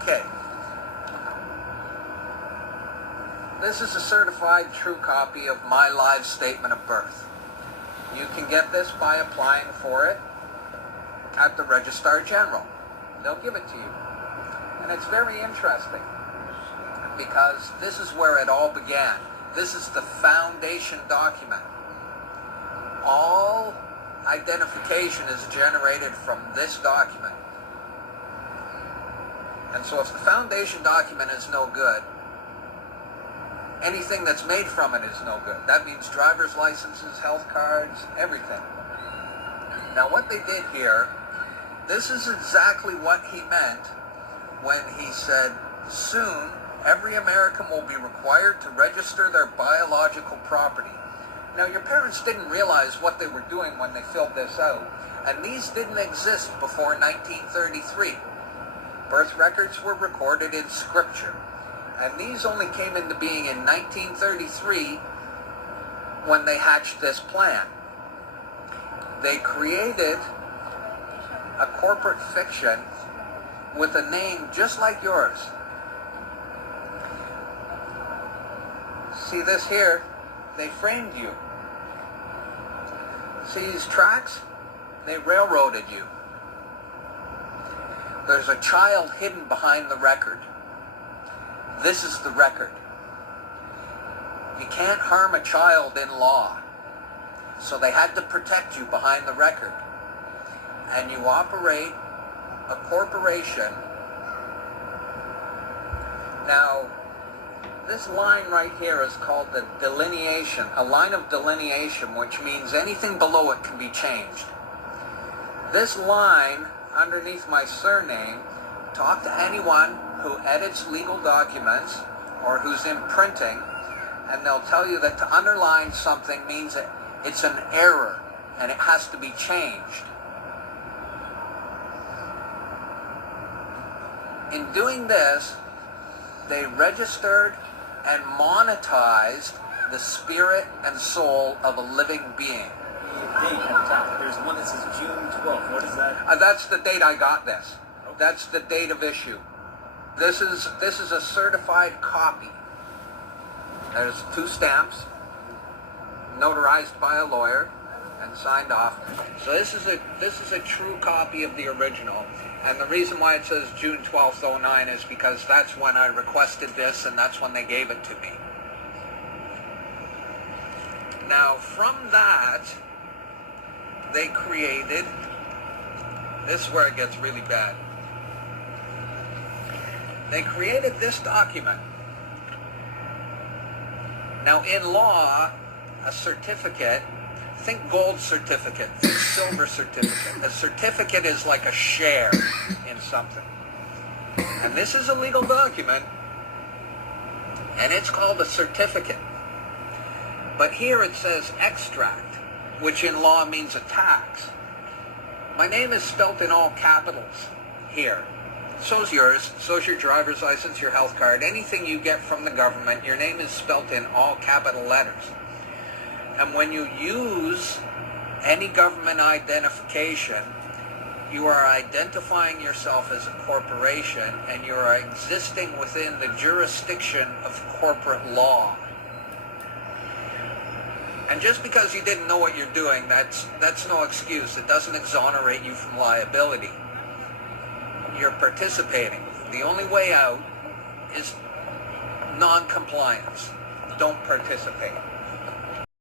Okay. This is a certified true copy of my live statement of birth. You can get this by applying for it at the Registrar General. They'll give it to you. And it's very interesting because this is where it all began. This is the foundation document. All identification is generated from this document. And so if the foundation document is no good, anything that's made from it is no good. That means driver's licenses, health cards, everything. Now what they did here, this is exactly what he meant when he said, soon every American will be required to register their biological property. Now your parents didn't realize what they were doing when they filled this out, and these didn't exist before 1933. Birth records were recorded in scripture, and these only came into being in 1933 when they hatched this plan. They created a corporate fiction with a name just like yours. See this here? They framed you. See these tracks? They railroaded you. There's a child hidden behind the record. This is the record. You can't harm a child in law. So they had to protect you behind the record. And you operate a corporation. Now, this line right here is called the delineation, a line of delineation, which means anything below it can be changed. This line underneath my surname, talk to anyone who edits legal documents or who's in printing, and they'll tell you that to underline something means that it's an error and it has to be changed. In doing this, they registered and monetized the spirit and soul of a living being. There's one that says June 12th. What is that? That's the date I got this. Okay. That's the date of issue. This is a certified copy. There's 2 stamps, notarized by a lawyer, and signed off. So this is a true copy of the original. And the reason why it says June 12th, 09 is because that's when I requested this and that's when they gave it to me. Now, from that, they created, this is where it gets really bad. They created this document. Now, in law, a certificate, think gold certificate, think silver certificate. A certificate is like a share in something. And this is a legal document, and it's called a certificate. But here it says extract, which in law means a tax. My name is spelt in all capitals here. So's yours, so's your driver's license, your health card, anything you get from the government, your name is spelt in all capital letters. And when you use any government identification, you are identifying yourself as a corporation and you are existing within the jurisdiction of corporate law. And just because you didn't know what you're doing, that's no excuse. It doesn't exonerate you from liability. You're participating. The only way out is non-compliance. Don't participate.